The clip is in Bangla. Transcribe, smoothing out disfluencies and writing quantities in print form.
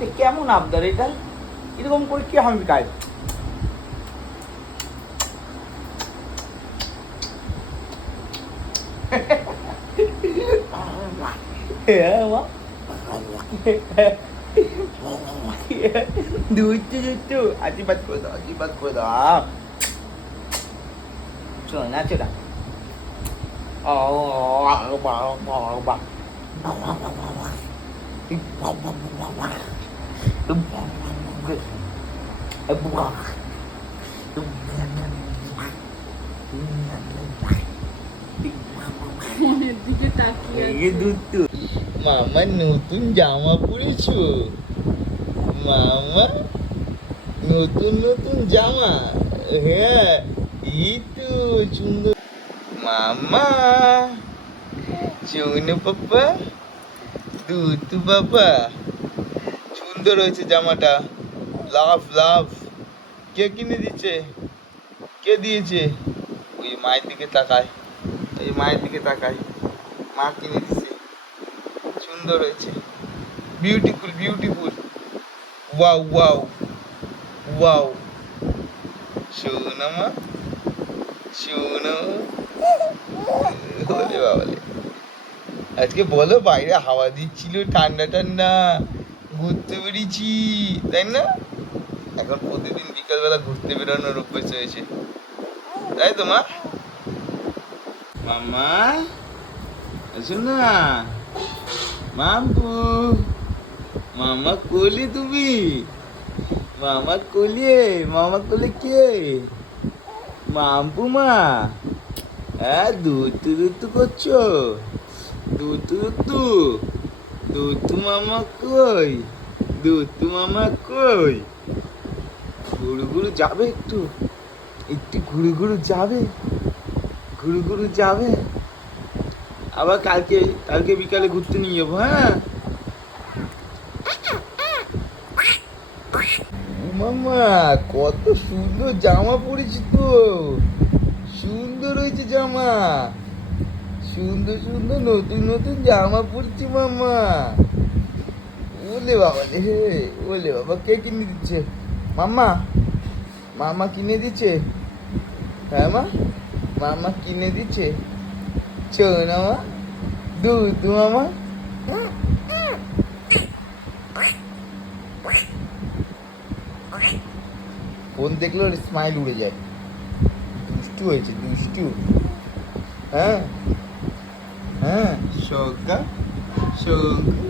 এটা কেমন আবদার এটা? এরকম করে কি আমি খাই? আশীর্বাদ করে দাও, আশীর্বাদ করে দাও। চলো না চলো। মনের দিকে তাকিয়ে আছে। মামা নতুন জামা পরেছো? মামা নতুন নতুন জামা? হ্যাঁ, এই তো সুন্দর। মামা চৌনে পাপা, দুতু বাবা, সুন্দর হয়েছে জামাটা। লাভ লাভ। কে কিনে দিচ্ছে? কে দিয়েছে? ওই মায়ের দিকে তাকায়, এই মায়ের দিকে তাকায়। মা কিনে দিছে, সুন্দর হয়েছে। Beautiful beautiful. Wow wow wow. শোনো মা, শোনো। বলে বাবালে, আজকে বলো বাইরে হাওয়া দিচ্ছিল, ঠান্ডা ঠান্ডা, ঘুরতে বেরিয়েছি, তাই না? এখন প্রতিদিন বিকালবেলা ঘুরতে বেরোনোর অভ্যেস হয়েছে, তাই তো মা? মামা আছো না? মামু, মামা কোলে তুমি? মামা কোলে? মামা কোলে কে? মাম্পু মা? হ্যাঁ, দুতু দুতু করছো? দুতু দুতু, দুতু মামা কই? দুতু মামা কই? ঘুরু ঘুরু যাবে একটু? একটু ঘুরু ঘুরু যাবে? ঘুরু ঘুরু যাবে? আবার কালকে, কালকে বিকালে ঘুরতে নিয়ে যাবো, হ্যাঁ? মামা কত সুন্দর জামা পরেছি তো, সুন্দর হয়েছে জামা, সুন্দর সুন্দর নতুন নতুন জামা পরছি মামা। ওলে বাবা রে, ওলে বাবা, কে কিনে দিচ্ছে? মামা, মামা কিনে দিচ্ছে? হ্যাঁ মা, মামা কিনে দিচ্ছে। চলো না মা, দুধ মামা। ফোন দেখলে ওর স্মাইল উড়ে যায়। দুষ্টু হয়েছে, দুষ্টু। হ্যাঁ হ্যাঁ, সোগা সোগু।